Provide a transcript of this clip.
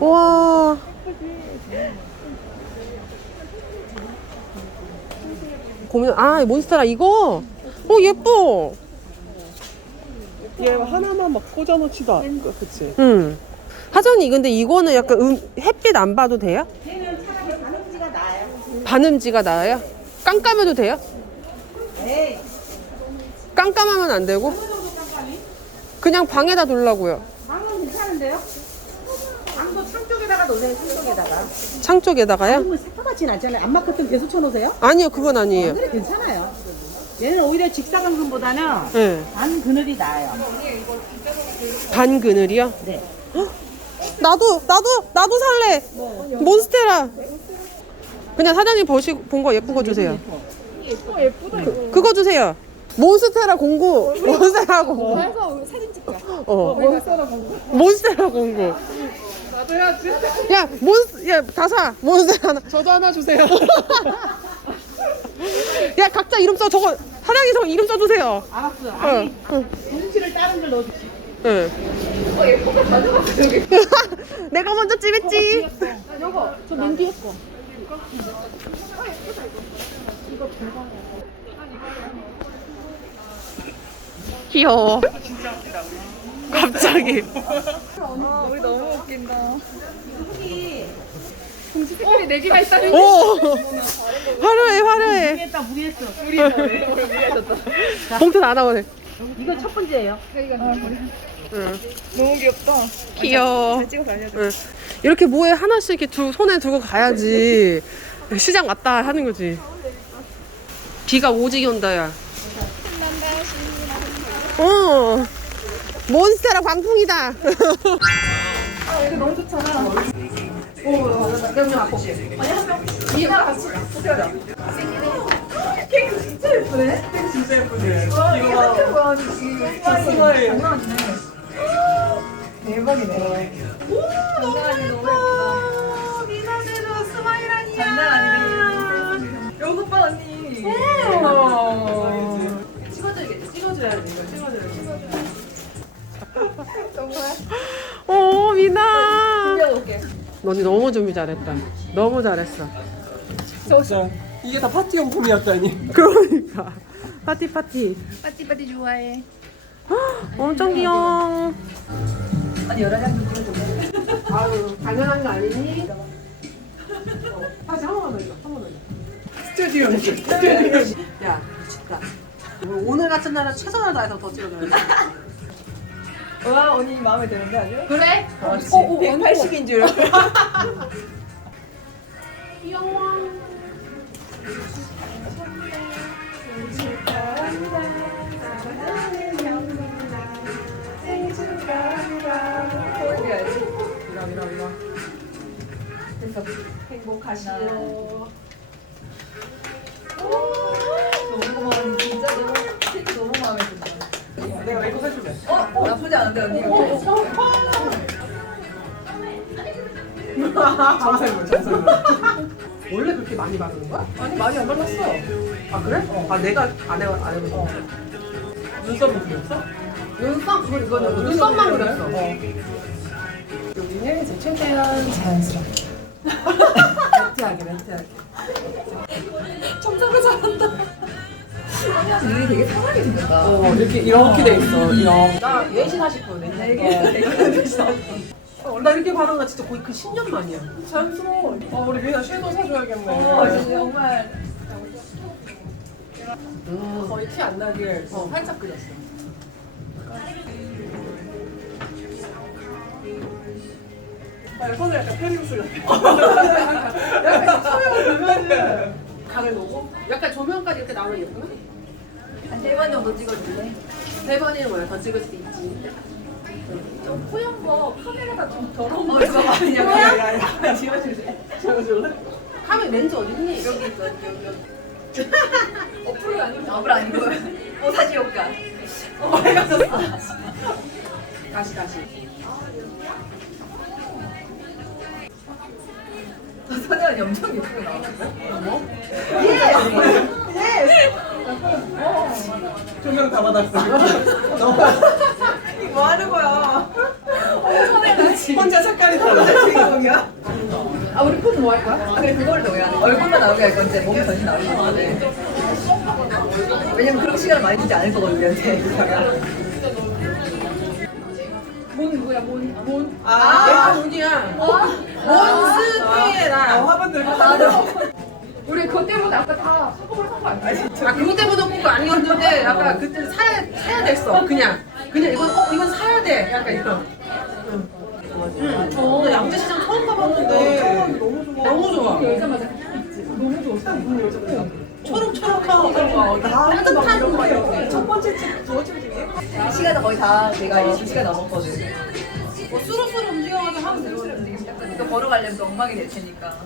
와. 고민, 아, 몬스테라 이거? 어, 예뻐. 얘 하나만 막 꽂아놓지도 않고 그치? 응. 하정이 근데 이거는 약간 음, 햇빛 안 봐도 돼요? 얘는 차라리 반응지가 나아요. 반음지가 나아요? 깜깜해도 돼요? 에이, 깜깜하면 안 되고? 그냥 방에다 둘라고요. 방은 괜찮은데요? 방도 창 쪽에다가 놓으세요, 창 쪽에다가. 창 쪽에다가요? 방은 새까맣진 않잖아요. 안마 커튼 계속 쳐놓으세요? 아니요, 그건 아니에요. 그래, 괜찮아요. 얘는 오히려 직사광선보다는 네. 반 그늘이 나아요. 반 그늘이요? 네. 나도, 나도, 나도 살래. 몬스테라. 그냥 사장님 보시, 본거거 주세요. 예뻐 예쁘다 이거. 그거 주세요. 몬스테라 공구. 몬스테라 공구. 그래서 사진 찍자. 어. 몬스터라 보고. 몬스테라 공구. 나도 해야지. 야, 몬스, 야, 다 사. 몬스테라 하나. 저도 하나 주세요. 야, 각자 이름 써. 저거, 사장님 저거 이름 써주세요. 알았어. 응, 아니, 응, 동치를 다른 걸 넣어줄게. 응. 어, 예쁘게 가져갔어, 저기. 내가 먼저 찜했지. 요거 저 맨 뒤에 거. 귀여워. 갑자기. 우리 너무 웃긴다. 공지 색깔이 네 개가 있다는 오! 화려해, 화려해. 무리했다, 무리했어. 봉투 다 나오네. 이거 첫 번째예요. 응. 너무 귀엽다. 귀여워. 잘 찍어서 알려줘. 응. 이렇게 뭐에 하나씩 이렇게 두, 손에 두고 가야지. 시장 왔다 하는 거지. 비가 오지게 온다, 야. 어. 몬스테라 광풍이다. 아 여기 너무 좋잖아. 이가 같이 보자. 케이크 진짜 예쁘네. 진짜 예쁘네. 와 이거 한개 뭐야 지금. 스마일. 장난 아니네. 대박이네. 오 너무 예뻐. 미나대로 스마일 아니야. 장난 아니네. 요거 봐 언니. 찍 너니 너무 준비 잘했다. 너무 잘했어. 진짜 이게 다 파티 용품이었다니. 그러니까. 파티, 파티. 빠띠빠띠 좋아해. 엄청 귀여워. 아니 여러 장도 찍어줘. 아유, 당연한 거 아니니? 다시 한 번만 더 해줘, 한번더 해줘. 스튜디오 느낌. 야, 미쳤다. 오늘 같은 날은 최선을 다해서 더 찍어줘야지. 와 언니 마음에 드는데 아주? 그래? 어, 어, 어, 180인 줄. 행복하시오. 나쁘지 않은데 언니 정설물, 정설물. 원래 그렇게 많이 바르는 거야? 아니 많이 안 발랐어. 아, 그래? 아, 내가 안 해, 안 해봤어. 눈썹은 그렸어? 눈썹, 그거 이거는 눈썹만 그렸어. 여기는 이제 최대한 자연스럽게. 매트하게, 매트하게. 청소가 잘한다. 눈이 되게 편하게 생겼다. 어, 이렇게 이렇게 돼 있어. 이렇게. 나 예신 하실 거네. 되게 되게 어, 나 이렇게 바른 거 진짜 거의 그 10년 만이야. 자연스러워. 어, 우리 미나 섀도우 사줘야겠네. 어 진짜 정말 거의 티 안 나게 어, 활짝 그렸어. 아, 손에 약간 페리우스 같아. 약간 서명을 보면은 각을 놓고 약간 조명까지 이렇게 나오면 예쁘나? 한세번 정도 찍어줄래? 세 번이면 뭐야 더 찍을 수 있지. 좀 뿌연 거 카메라가 좀 더러운 어, 거 있어. 야야야. 지워줄래? 지워줄래? 카메 렌즈 어딨니? 여기 있어 여기 여기. 어플이 아니고 어플 아니고 오사지 효과. 어 밝아졌어. 다시 다시. 선영이 엄청 예쁘게 나왔는데? 뭐? 조명 다 받았어. 너무 뭐 하는 거야? 혼자 색깔이 다르다 주인공이야? 아 우리 폰 뭐 할 거야? 아 그래 그걸 넣어야 돼 얼굴만 나오게 할 건데 몸 전신 나오게 할 건데 왜냐면 그렇게 시간을 많이 주지 않을 거거든 우리한테 아, 내가 문이야. 몬스테의 아, 나라. 화분 들고 그것 때문에 아까 다 선물을 산거 아니야? 아 그것 때문에 본거 아니었는데 약간 그때 사야 사야 됐어. 그냥 그냥 이건 어 이건 사야 돼. 약간 이런. 응. 응. 저 양재 시장 처음 가봤는데 너무 좋아. 열자마자 너무 좋았어 초록초록하고 따뜻한 거 이렇게. 첫 번째 집, 두 번째 집이에요? 시간은 거의 다 내가 이두 시간 넘었거든 뭐 수로수로 움직여가지고 하면 되거든. 이거 걸어가려면 또 엉망이 될 테니까